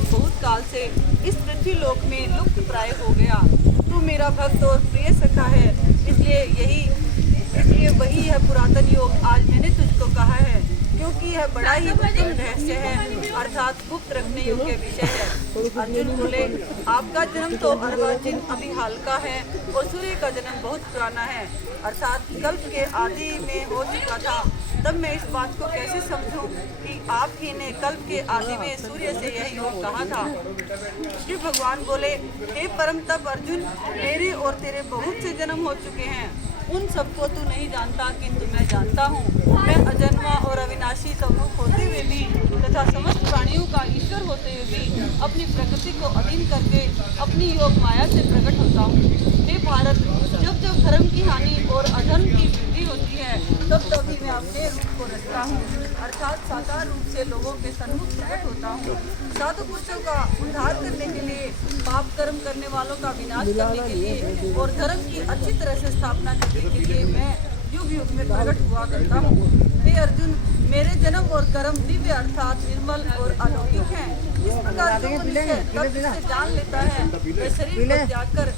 योग बहुत काल से इस पृथ्वी लोक में लुप्त प्राय हो गया। तू मेरा भक्त और प्रिय सखा है, इसलिए वही यह पुरातन योग आज मैंने तुझको कहा है, क्योंकि यह बड़ा ही उत्तम रहस्य है, अर्थात गुप्त रखने योग्य विषय है। अर्जुन बोले, आपका जन्म तो अर्वाचीन अभी हाल का है और सूर्य का जन्म बहुत पुराना है, अर्थात कल्प के आदि में हो चुका था। तब मैं इस बात को कैसे समझूं कि आप ही ने कल्प के आदि में सूर्य से यह योग कहा था। श्री भगवान बोले, हे परम तप अर्जुन, मेरे और तेरे बहुत से जन्म हो चुके हैं, उन सबको तू नहीं जानता, किंतु मैं जानता हूँ। मैं अजन्मा और अविनाशी स्वरूप होते हुए भी तथा समस्त प्राणियों का ईश्वर होते हुए भी अपनी प्रकृति को अधीन करके अपनी योग माया से प्रकट होता हूँ। हे भारत, जब जब धर्म की हानि और अधर्म की वृद्धि होती है, तब तभी मैं अपने रूप को रचता हूँ, अर्थात साकार रूप से लोगों के सन्मुख प्रकट होता हूँ। साधु पुरुषों का उद्धार करने के लिए, पाप कर्म करने वालों का विनाश करने के लिए और धर्म की अच्छी तरह से स्थापना करने के लिए मैं युग युग में प्रकट हुआ करता हूँ। हे अर्जुन, मेरे जन्म और कर्म दिव्य अर्थात निर्मल और अलौकिक हैं। इस प्रकार जो मनुष्य तत्व से जान लेता है, वह शरीर को त्याग कर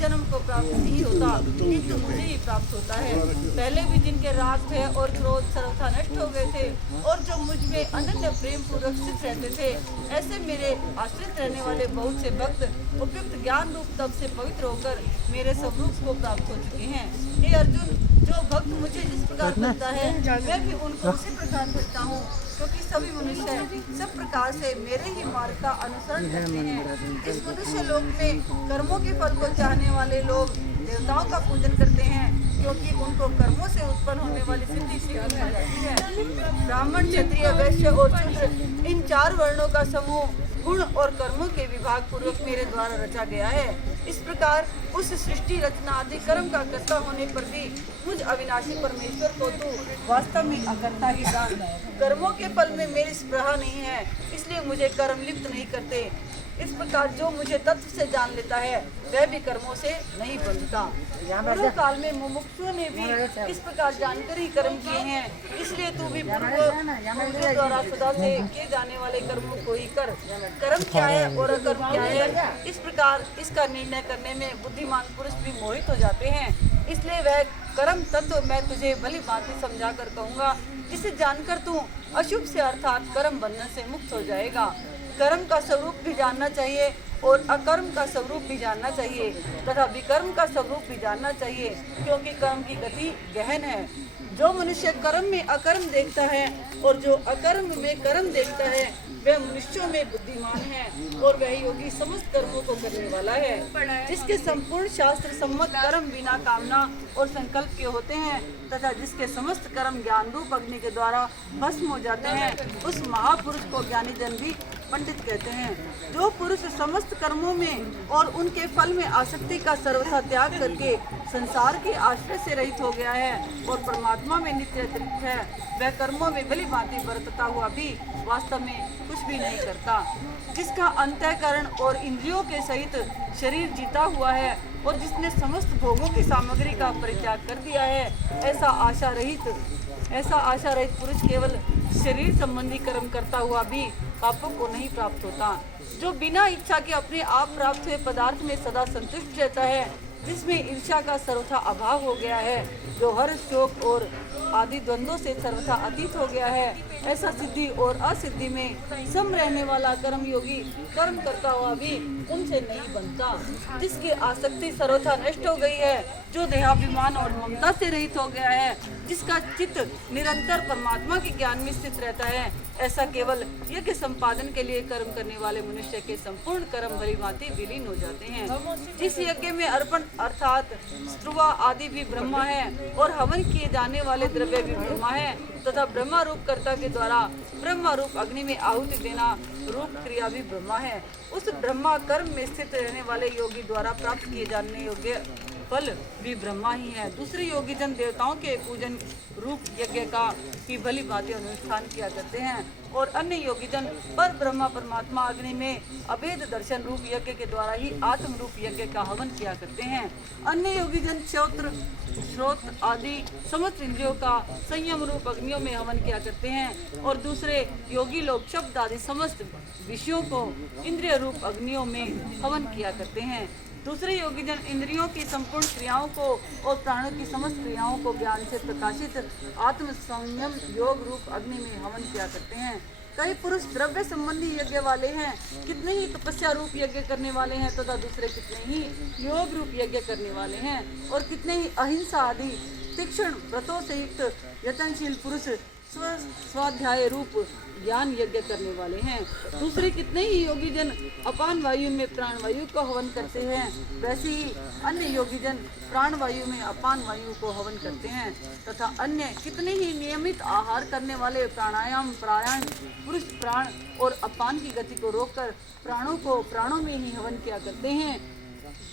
जन्म को प्राप्त नहीं होता, किंतु मुझे ही प्राप्त होता है। पहले भी जिनके राग भय और क्रोध सर्वथा नष्ट हो गए थे और जो मुझ में अनन्य प्रेम पूर्वक स्थित रहते थे, ऐसे मेरे आश्रित रहने वाले बहुत से भक्त उपयुक्त ज्ञान रूप तप से पवित्र होकर मेरे स्वरूप को प्राप्त हो चुके हैं। हे अर्जुन, जो भक्त मुझे जिस प्रकार भजता है, मैं भी उनको उसी प्रकार भजता हूँ, क्योंकि सभी मनुष्य सब प्रकार से मेरे ही मार्ग का अनुसरण करते हैं। इस मनुष्य लोक में कर्मों के फल को चाहने वाले लोग देवताओं का पूजन करते हैं, क्योंकि उनको कर्मों से उत्पन्न होने वाली सिद्धि शीघ्र मिल जाती है। ब्राह्मण, क्षत्रिय, वैश्य और शूद्र, इन 4 वर्णों का समूह गुण और कर्मों के विभाग पूर्वक मेरे द्वारा रचा गया है। इस प्रकार उस सृष्टि रचना आदि कर्म का कर्ता होने पर भी मुझ अविनाशी परमेश्वर को तू वास्तव में अकर्ता ही जान। कर्मों के फल में मेरी स्पृहा नहीं है, इसलिए मुझे कर्म लिप्त नहीं करते। इस प्रकार जो मुझे तत्व से जान लेता है, वह भी कर्मों से नहीं बंधता। पूर्व काल में मुमुक्षुओं ने भी इस प्रकार जानकर ही कर्म किए हैं, इसलिए तू भी पूर्व द्वारा सदा से किए जाने वाले कर्मों को ही कर। कर्म क्या है और अकर्म क्या है, इस प्रकार इसका निर्णय करने में बुद्धिमान पुरुष भी मोहित हो जाते हैं। इसलिए वह कर्म तत्व मैं तुझे भली भांति समझा कर कहूँगा, जिसे जानकर तू अशुभ से अर्थात कर्म बंधन से मुक्त हो जाएगा। कर्म का स्वरूप भी जानना चाहिए और अकर्म का स्वरूप भी जानना चाहिए तथा विकर्म का स्वरूप भी जानना चाहिए, क्योंकि कर्म की गति गहन है। जो मनुष्य कर्म में अकर्म देखता है और जो अकर्म में कर्म देखता है, वह मनुष्यों में बुद्धिमान है और वह योगी समस्त कर्मों को करने वाला है। जिसके संपूर्ण शास्त्र सम्मत कर्म बिना कामना और संकल्प के होते हैं तथा जिसके समस्त कर्म ज्ञान रूप अग्नि के द्वारा भस्म हो जाते हैं, उस महापुरुष को ज्ञानी जन भी पंडित कहते हैं। जो पुरुष समस्त कर्मों में और उनके फल में आसक्ति का सर्वथा त्याग करके संसार के आश्रय से रहित हो गया है और परमात्मा में नित्य तृप्त है, वह कर्मों में भली भांति बरतता हुआ भी वास्तव में कुछ भी नहीं करता। जिसका अंतःकरण और इंद्रियों के सहित शरीर जीता हुआ है और जिसने समस्त भोगों की सामग्री का परित्याग कर दिया है, ऐसा आशा रहित पुरुष केवल शरीर संबंधी कर्म करता हुआ भी पापों को नहीं प्राप्त होता। जो बिना इच्छा के अपने आप प्राप्त हुए पदार्थ में सदा संतुष्ट रहता है, जिसमें ईर्ष्या का सर्वथा अभाव हो गया है, जो हर शोक और आदि द्वंद्वों से सर्वथा अतीत हो गया है, ऐसा सिद्धि और असिद्धि में सम रहने वाला कर्म योगी कर्म करता हुआ भी उनसे नहीं बनता। जिसकी आसक्ति सर्वथा नष्ट हो गई है, जो देहाभिमान और ममता से रहित हो गया है, जिसका चित्त निरंतर परमात्मा के ज्ञान में स्थित रहता है, ऐसा केवल यज्ञ संपादन के लिए कर्म करने वाले मनुष्य के संपूर्ण कर्म भली भांति विलीन हो जाते हैं। जिस यज्ञ में अर्पण अर्थात स्त्रुवा आदि भी ब्रह्मा है और हवन किए जाने वाले द्रव्य भी ब्रह्मा है तथा ब्रह्मा रूप कर्ता के द्वारा ब्रह्मा रूप अग्नि में आहुति देना रूप क्रिया भी ब्रह्मा है, उस ब्रह्मा कर्म में स्थित रहने वाले योगी द्वारा प्राप्त किए जाने योग्य फल भी ब्रह्मा ही है। दूसरे योगी जन देवताओं के पूजन रूप यज्ञ का ही भली भांति अनुष्ठान किया करते हैं और अन्य योगी जन पर ब्रह्मा परमात्मा अग्नि में अभेद दर्शन रूप यज्ञ के द्वारा ही आत्म रूप यज्ञ का हवन किया करते हैं। अन्य योगी जन श्रोत आदि समस्त इंद्रियों का संयम रूप अग्नियों में हवन किया करते हैं, और दूसरे योगी लोग शब्द आदि समस्त विषयों को इंद्रिय रूप अग्नियों में हवन किया करते हैं। दूसरे योगी जन इंद्रियों की संपूर्ण क्रियाओं को और प्राणों की समस्त क्रियाओं को ज्ञान से प्रकाशित आत्म संयम योग रूप अग्नि में हवन किया करते हैं। कई पुरुष द्रव्य संबंधी यज्ञ वाले हैं, कितने ही तपस्या रूप यज्ञ करने वाले हैं तथा दूसरे कितने ही योग रूप यज्ञ करने वाले हैं, और कितने ही अहिंसा आदि तीक्ष्ण व्रतों से युक्त यत्नशील पुरुष स्वाध्याय रूप ज्ञान यज्ञ करने वाले हैं। दूसरे कितने ही योगी जन अपान वायु में प्राण वायु को हवन करते हैं, वैसे ही अन्य योगी जन प्राण वायु में अपान वायु को हवन करते हैं, तथा अन्य कितने ही नियमित आहार करने वाले प्राणायाम परायण पुरुष प्राण और अपान की गति को रोककर प्राणों को प्राणों में ही हवन किया करते हैं।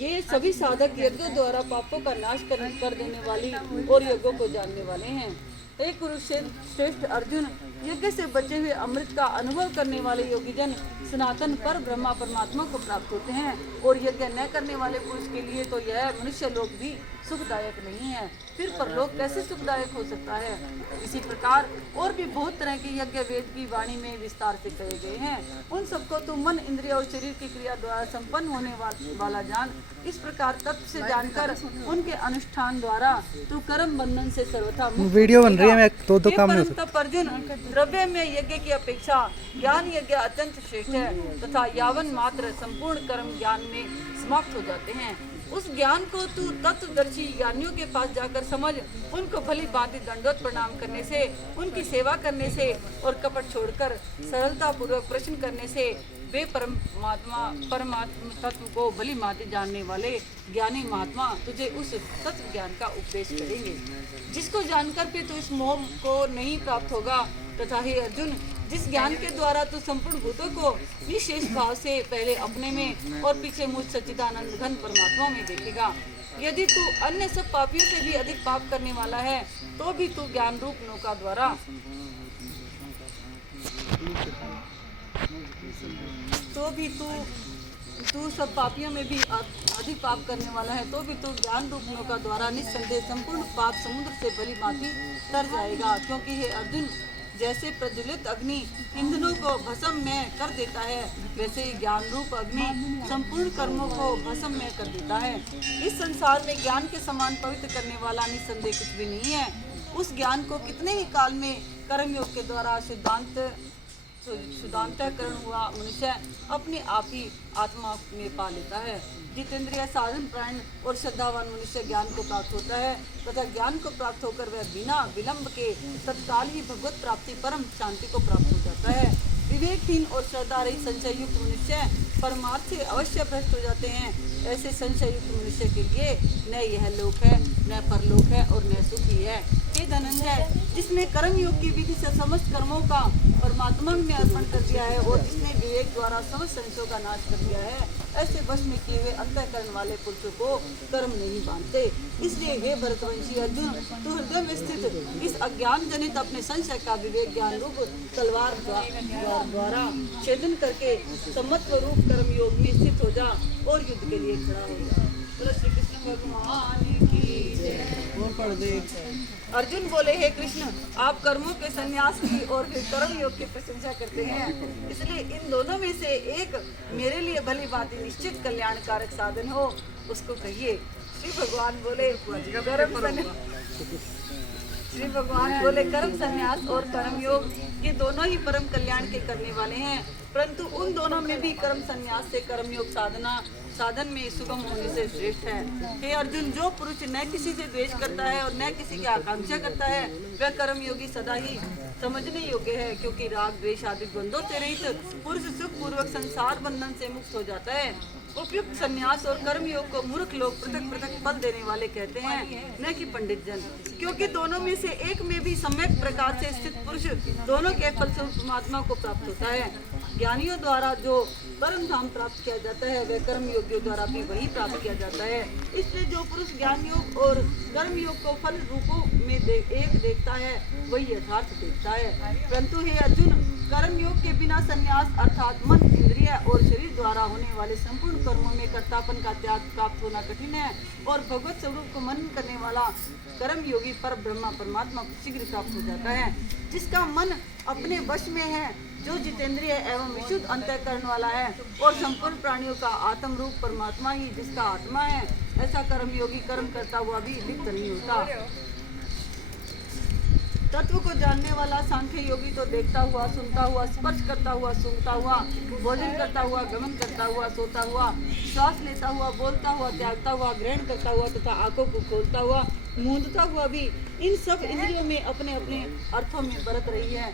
ये सभी साधक यज्ञों द्वारा पापों का नाश कर देने वाली और यज्ञों को जानने वाले हैं। एक कुरुक्षेत्र श्रेष्ठ अर्जुन, यज्ञ से बचे हुए अमृत का अनुभव करने वाले योगी जन सनातन पर ब्रह्मा परमात्मा को प्राप्त होते हैं, और यज्ञ न करने वाले पुरुष के लिए तो यह मनुष्य लोक भी सुखदायक नहीं है, फिर परलोक कैसे सुखदायक हो सकता है। इसी प्रकार और भी बहुत तरह के यज्ञ वेद की वाणी में विस्तार से कहे गए हैं। उन सबको तू मन इंद्रिय और शरीर की क्रिया द्वारा संपन्न होने वाला जान। इस प्रकार तत्व से जानकर उनके अनुष्ठान द्वारा तू कर्म बंधन से सर्वथा मुक्त वीडियो बन रही है, मैं दो काम नहीं हो सकता। तब अर्जुन, द्रव्य में यज्ञ की अपेक्षा ज्ञान यज्ञ अत्यंत श्रेष्ठ है, तथा यावन मात्र संपूर्ण कर्म ज्ञान में समाप्त हो जाते हैं। उस ज्ञान को तू तत्वदर्शी ज्ञानियों के पास जाकर समझ, उनको भली भांति दंडवत प्रणाम करने से, उनकी सेवा करने से और कपट छोड़कर सरलता पूर्वक प्रश्न करने से वे परमात्मा तत्व को भली भांति जानने वाले ज्ञानी महात्मा तुझे उस तत्व ज्ञान का उपदेश करेंगे, जिसको जानकर भी तू इस मोह को नहीं प्राप्त होगा। तथा हे अर्जुन, जिस ज्ञान के द्वारा तू संपूर्ण भूतों को विशेष भाव से पहले अपने में और पीछे मुझ सच्चिदानंद घन परमात्मा में देखेगा, यदि तू अन्य सब पापियों से भी अधिक पाप करने वाला है, तो भी तू ज्ञान रूप नौका द्वारा तू सब पापियों में भी अधिक पाप करने वाला है, तो भी तू ज्ञान रूप नौका द्वारा निस्संदेह संपूर्ण पाप समुद्र से भली भांति तर जाएगा। क्योंकि हे अर्जुन, जैसे प्रज्वलित अग्नि ईंधनों को भस्म में कर देता है, वैसे ही ज्ञान रूप अग्नि संपूर्ण कर्मों को भस्म में कर देता है। इस संसार में ज्ञान के समान पवित्र करने वाला निस्संदेह कुछ भी नहीं है। उस ज्ञान को कितने ही काल में कर्मयोग के द्वारा शुद्धांतकरण हुआ मनुष्य अपने आप ही आत्मा में पा लेता है। जितेंद्रिय साधन प्राण और श्रद्धावान मनुष्य ज्ञान को प्राप्त होता है, तथा ज्ञान को प्राप्त होकर वह बिना विलंब के तत्काल ही भगवत प्राप्ति परम शांति को प्राप्त हो जाता है। विवेकहीन और श्रद्धा रहित संशय युक्त मनुष्य परमार्थ से अवश्य भ्रष्ट हो जाते हैं। ऐसे संशय युक्त मनुष्य के लिए न यह लोक है, न परलोक है और न सुख ही है। हे धनंजय, जिसने कर्म योग की विधि से समस्त कर्मों का परमात्मा में अर्पण कर दिया है और जिसने विवेक द्वारा समस्त संशयों का नाश कर दिया है, ऐसे वश में किए हुए अंतःकरण वाले पुरुषों को कर्म नहीं बांधते। इसलिए हे भरतवंशी अर्जुन, तू हृदय में स्थित इस अज्ञान जनित अपने संशय का विवेक ज्ञान रूप तलवार द्वारा छेदन करके समत्व रूप कर्म योग में स्थित हो जा और युद्ध के लिए खड़ा हो जा। तो श्री कृष्ण भगवान की जय। अर्जुन बोले, हे कृष्ण, आप कर्मों के संन्यास की और फिर कर्म योग की प्रशंसा करते हैं, इसलिए इन दोनों में से एक मेरे लिए भली भांति निश्चित कल्याणकारक साधन हो, उसको कहिए। श्री भगवान बोले कर्म संन्यास और कर्म योग ये दोनों ही परम कल्याण के करने वाले हैं, परंतु उन दोनों में भी कर्म संन्यास से कर्मयोग साधन में सुगम होने से श्रेष्ठ है। हे अर्जुन, जो पुरुष न किसी से द्वेष करता है और न किसी की आकांक्षा करता है, वह कर्मयोगी सदा ही समझने योग्य है, क्योंकि राग द्वेष आदि द्वंद्वों से रहित पुरुष सुख पूर्वक संसार बंधन से मुक्त हो जाता है। उपयुक्त संन्यास और कर्मयोग को मूर्ख लोग पृथक पृथक फल देने वाले कहते हैं, न कि पंडित जन, क्योंकि दोनों में से एक में भी सम्यक प्रकार से स्थित पुरुष दोनों के फलस्वरूप परमात्मा को प्राप्त होता है। ज्ञानियों द्वारा जो परम धाम प्राप्त किया जाता है, वह कर्मयोगियों द्वारा भी वही प्राप्त किया जाता है। इसलिए जो पुरुष ज्ञान योग और कर्मयोग को फल रूपों में एक देखता है, वही यथार्थ देखता है। परंतु हे अर्जुन, कर्मयोग के बिना संन्यास अर्थात मन इंद्रिय और शरीर द्वारा होने वाले संपूर्ण कर्मों में कर्तापन का त्याग प्राप्त होना कठिन है और भगवत स्वरूप को मनन करने वाला कर्म योगी पर ब्रह्मा परमात्मा को शीघ्र प्राप्त हो जाता है। जिसका मन अपने वश में है, जो जितेंद्रिय एवं विशुद्ध अंतःकरण वाला है और संपूर्ण प्राणियों का आत्म रूप परमात्मा ही जिसका आत्मा है, ऐसा कर्म योगी कर्म करता हुआ भी लिप्त नहीं होता। तत्व को जानने वाला सांख्य योगी तो देखता हुआ, सुनता हुआ, स्पर्श करता हुआ, सूंघता हुआ, भोजन करता हुआ, गमन करता हुआ, सोता हुआ, श्वास लेता हुआ, बोलता हुआ, त्यागता हुआ, ग्रहण करता हुआ तथा आंखों को खोलता हुआ, मूंदता हुआ भी इन सब इंद्रियों में अपने अपने अर्थों में बरत रही है।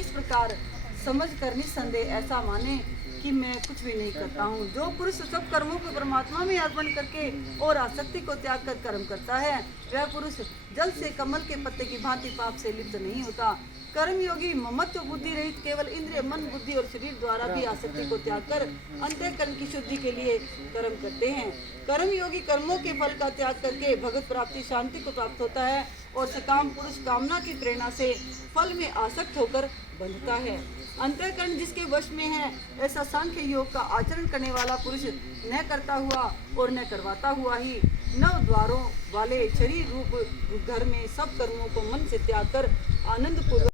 इस प्रकार समझ कर निस्संदेह ऐसा माने कि मैं कुछ भी नहीं करता हूँ। जो पुरुष सब कर्मों को परमात्मा में अर्पण करके और आसक्ति को त्याग कर कर्म करता है, वह पुरुष जल से कमल के पत्ते की भांति पाप से लिप्त नहीं होता। कर्म योगी ममत्व बुद्धि रहित केवल इंद्रिय, मन, बुद्धि और शरीर द्वारा भी आसक्ति को त्याग कर अंतःकरण की शुद्धि के लिए कर्म करते हैं। कर्म योगी कर्मों के फल का त्याग करके भगवत प्राप्ति शांति को प्राप्त होता है और सकाम पुरुष कामना की प्रेरणा से फल में आसक्त होकर बंधता है। अंतःकरण जिसके वश में है, ऐसा सांख्य योग का आचरण करने वाला पुरुष न करता हुआ और न करवाता हुआ ही 9 द्वारों वाले शरीर रूप घर में सब कर्मों को मन से त्याग कर आनंद पूर्वक